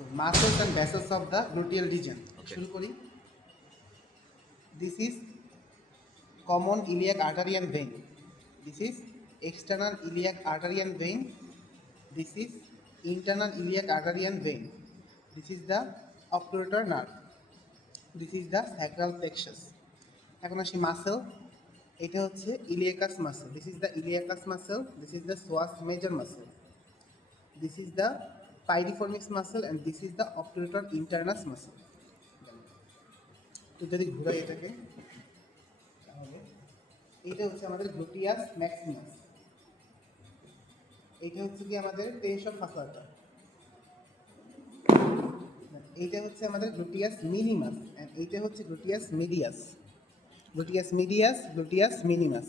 So muscles and vessels of the gluteal region. Okay. শুরু করি। This is common iliac artery and vein. This is external iliac artery and vein. This is internal iliac artery and vein. This is the obturator nerve. This is the sacral plexus. এখন আসি muscle. এটা হচ্ছে iliacus muscle. This is the iliacus muscle. This is the psoas major muscle. This is the piriformis muscle and this is the obturator internus muscle. তো যদি ঘুরাই এটাকে তাহলে এইটা হচ্ছে আমাদের গ্লুটিয়াস ম্যাক্সিমাস। এইটা হচ্ছে কি আমাদের টেনশন ফাসাটা। এইটা হচ্ছে আমাদের গ্লুটিয়াস মিনিমাস অ্যান্ড এইটা হচ্ছে gluteus medius. Gluteus medius, gluteus minimus.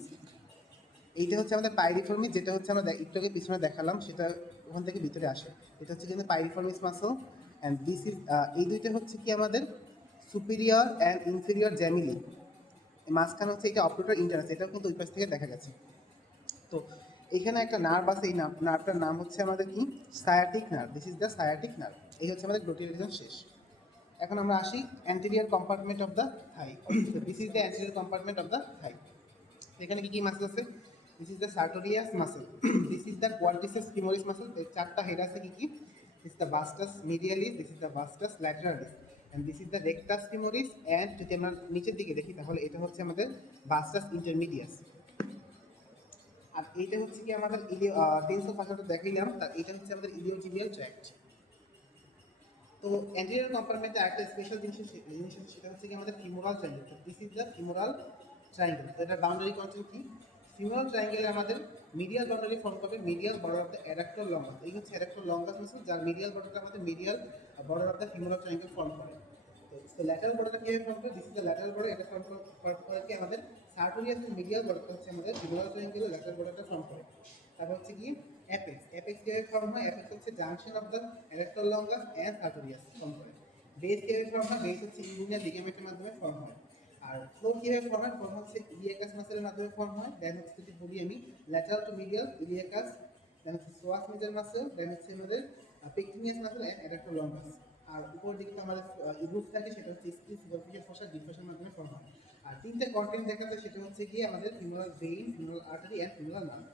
এইটা হচ্ছে আমাদের পাইরিফর্মিস, যেটা হচ্ছে আমরা একটু আগে পিছনে দেখালাম, সেটা ওখান থেকে ভিতরে আসে। এটা হচ্ছে কিন্তু piriformis muscle and this is এই দুইটা হচ্ছে কি আমাদের সুপিরিয়র অ্যান্ড ইনফেরিয়র জ্যামিলি। মাঝখানে হচ্ছে এটা অপটুরেটর ইন্টারনাস, এটাও কিন্তু ওই পাশ থেকে দেখা গেছে। তো এখানে একটা নার্ভ আছে, এই নার্ভটার নাম হচ্ছে আমাদের কি sciatic nerve. This is the sciatic nerve. এই হচ্ছে আমাদের গ্লুটিয়াল রিজন শেষ। এখন আমরা আসি anterior compartment of the thigh. This is the anterior compartment of the thigh. এখানে কি কি মাসেল আছে? This is the sartorius muscle. This is the quadriceps femoris muscle. এর চারটা হেড আছে কি কি? This is the vastus medialis, this is the vastus lateralis and this is the rectus femoris and যদি আমরা নিচের দিকে দেখি তাহলে এটা হচ্ছে আমাদের ভাস্টাস ইন্টারমিডিয়াস। আর এইটা হচ্ছে কি আমাদের টেন্সর ফাসাটা দেখাইলাম, তার এটা হচ্ছে আমাদের ইলিওটিবিয়াল ট্র্যাক্ট। তো অ্যান্টেরিয়র কম্পার্টমেন্টে আরেকটা স্পেশাল জিনিস আছে, সেটা হচ্ছে কি আমাদের femoral triangle. This is the femoral triangle. তো এটার বাউন্ডারি কন্ট্রোল কি? ফিমোরাল ট্রায়াঙ্গেলে আমাদের মিডিয়াল বাউন্ডারি ফর্ম করবে medial border of the adductor longus. এই হচ্ছে অ্যাডাক্টর লঙ্গাস মাসল, যার মিডিয়াল বর্ডারটা আমাদের medial border of the femoral triangle form করে। তো ল্যাটারাল বর্ডারটা কিভাবে ফর্ম করে? This is the lateral border. এটা ফর্ম করে কি আমাদের সার্টোরিয়াসের মিডিয়াল বর্ডারটা হচ্ছে আমাদের ফিমোরাল ট্রায়াঙ্গেলের ল্যাটারাল বর্ডারটা ফর্ম করে। তারপর হচ্ছে কি অ্যাপেক্স। অ্যাপেক্স কিভাবে ফর্ম হয়? অ্যাপেক্স হচ্ছে junction of the adductor longus and sartorius form করে। বেস কিভাবে ফর্ম হয়? বেস হচ্ছে ইউনিয়ন লিগামেন্টের মাধ্যমে ফর্ম হয়। আর ফ্লো কিভাবে ফর্ম হয়? ফর্ম হচ্ছে ইলিয়াকাস মাসেলের মাধ্যমে ফর্ম হয়। দেন হচ্ছে যদি বলি আমি ল্যাটারাল টু মিডিয়াল ইলিয়াকাস, দেন হচ্ছে সোয়াস মেজর মাসেল, দেন হচ্ছে আমাদের পেকটিনিয়াস মাসেল এন্ড অ্যাডাক্টর লঙ্গাস। আর উপর দিকে তো আমাদের ইবুস থাকে, সেটা হচ্ছে স্কিন সুপারফিশিয়াল ফসা ডিফ্রাকশনের মাধ্যমে ফর্ম হয়। আর তিনটা কন্টেন্ট দেখা যায়, সেটা হচ্ছে গিয়ে আমাদের femoral vein, femoral artery and femoral nerve.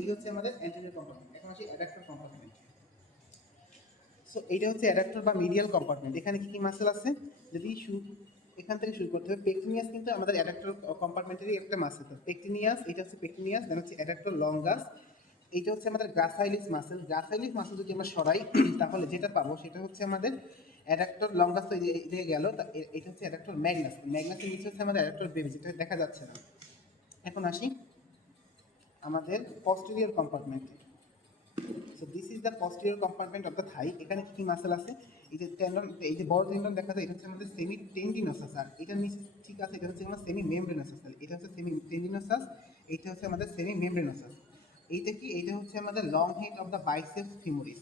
এই হচ্ছে আমাদের অ্যান্টেরিয়র কম্পার্টমেন্ট। এখন আসি অ্যাডাক্টর কম্পার্টমেন্ট। সো এইটা হচ্ছে অ্যাডাক্টর বা মিডিয়াল কম্পার্টমেন্ট। এখানে কি কি মাসেল আছে? যদি এখান থেকে শুরু করতে হবে। পেকটিনিয়াস কিন্তু আমাদের অ্যাডাক্টর কম্পার্টমেন্টেরই একটা মাসেল। তো পেকটিনিয়াস, এটা হচ্ছে পেকটিনিয়াস, দেন হচ্ছে অ্যাডাক্টর লঙ্গাস। এইটা হচ্ছে আমাদের গ্রাসাইলিস মাসেল। গ্রাসাইলিস মাসেল যদি আমরা সরাই তাহলে যেটা পাবো সেটা হচ্ছে আমাদের অ্যাডাক্টর লঙ্গাস। তো এই গেল, এটা হচ্ছে অ্যাডাক্টর ম্যাগনাস। ম্যাগনাসের নিচে হচ্ছে আমাদের অ্যাডাক্টর বেবি, যেটা দেখা যাচ্ছে না। এখন আসি আমাদের পস্টেরিয়র কম্পার্টমেন্টে। So this is the posterior compartment of the thigh. এখানে কি মাসেল আছে? এই যে টেন্ডন, এই যে বড় টেন্ডন দেখা যায়, এটা হচ্ছে আমাদের সেমি টেন্ডিনোসাস। আর এটা নিচে ঠিক আছে, এটা হচ্ছে আমাদের সেমি মেমব্রেনোসাস। এটা হচ্ছে সেমি টেন্ডিনোসাস, এটা হচ্ছে আমাদের সেমি মেমব্রেনোসাস। এইটা কি? এইটা হচ্ছে আমাদের long head of the biceps femoris,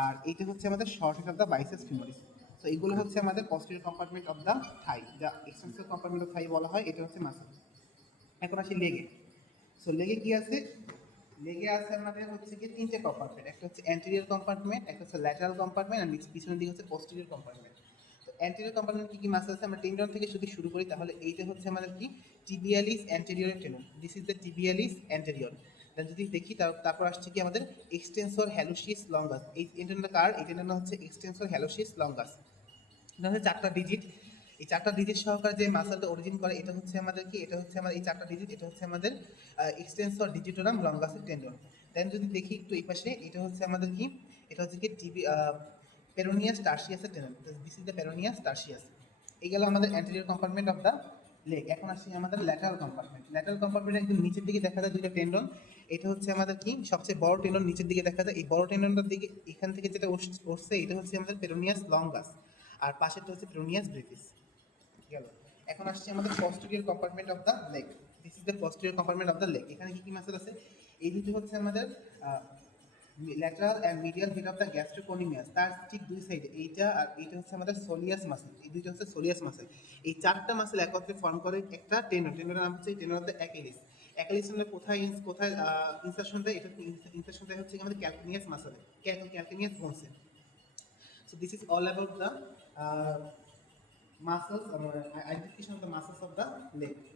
আর এইটা হচ্ছে আমাদের short head of the biceps femoris. তো এইগুলো হচ্ছে আমাদের posterior compartment of the thigh, যা এক্সটেন্সর কম্পার্টমেন্ট অফ থাই বলা হয়। এটা হচ্ছে মাসেল। এখন আসি লেগে। সো লেগে কি আছে? লেগে আছে আমাদের হচ্ছে কি তিনটে কম্পার্টমেন্ট। একটা হচ্ছে অ্যান্টেরিয়র কম্পার্টমেন্ট, একটা হচ্ছে ল্যাটারাল কম্পার্টমেন্ট, আর পিছনের দিকে হচ্ছে পোস্টেরিয়র কম্পার্টমেন্ট। তো অ্যান্টেরিয়র কম্পার্টমেন্ট কি কি মাসেল আছে? আমরা টেন্ডন থেকে যদি শুরু করি তাহলে এইটা হচ্ছে আমাদের কি tibialis anterior tendon. This is the tibialis anterior. Then যদি দেখি তারপর আসছে কি আমাদের এক্সটেন্সর হ্যালোসিস লঙ্গাস। এই টেন্ডনটা কার? এই টেন্ডনটা হচ্ছে এক্সটেন্সর হ্যালোসিস লঙ্গাস। এটা হচ্ছে চারটা ডিজিট। এই চারটা ডিজিট সহকারে যে মাসলটা অরিজিন করে, এটা হচ্ছে আমাদের কি? এটা হচ্ছে আমাদের এই চারটা ডিজিট, এটা হচ্ছে আমাদের এক্সটেন্সর ডিজিটোরাম লঙ্গাসের টেন্ডন। দেন যদি দেখি একটু এই পাশে, এটা হচ্ছে আমাদের কি? এটা হচ্ছে কি পেরোনিয়াস টার্সিয়াসের tendon. This is the peroneus tertius. এই গেল আমাদের anterior compartment of the leg. এখন আসছি আমাদের ল্যাটারাল কম্পার্টমেন্ট। ল্যাটারাল কম্পার্টমেন্ট একদম নিচের দিকে দেখা যায় দুইটা টেন্ডন। এটা হচ্ছে আমাদের কি সবচেয়ে বড় টেন্ডন, নিচের দিকে দেখা যায়। এই বড় টেন্ডনটার দিকে এখান থেকে যেটা উঠছে, এটা হচ্ছে আমাদের পেরোনিয়াস লঙ্গাস, আর পাশেরটা হচ্ছে পেরোনিয়াস ব্রেভিস। গেল। এখন আসছে আমাদের posterior compartment of the leg. This is the posterior compartment of the leg. এখানে কি কি মাসেল আছে? এই দুটো হচ্ছে আমাদের lateral and medial head of the gastrocnemius. তার ঠিক দুই সাইডে এইটা আর এইটা হচ্ছে আমাদের সোলিয়াস মাসেল। এই দুইটা হচ্ছে সোলিয়াস মাসেল। এই চারটা মাসেল একত্রে ফর্ম করে একটা টেন্ডন। টেন্ডনের নাম হচ্ছে tendon of the Achilles. Achilles কোথায় কোথায় ইনসারশন দেয়? এটা ইনসারশন দেয় হচ্ছে আমাদের ক্যালকিনিয়াস মাসেলে, ক্যালকিনিয়াস বোনসে। So this is all about the muscles, identification of the muscles of the leg.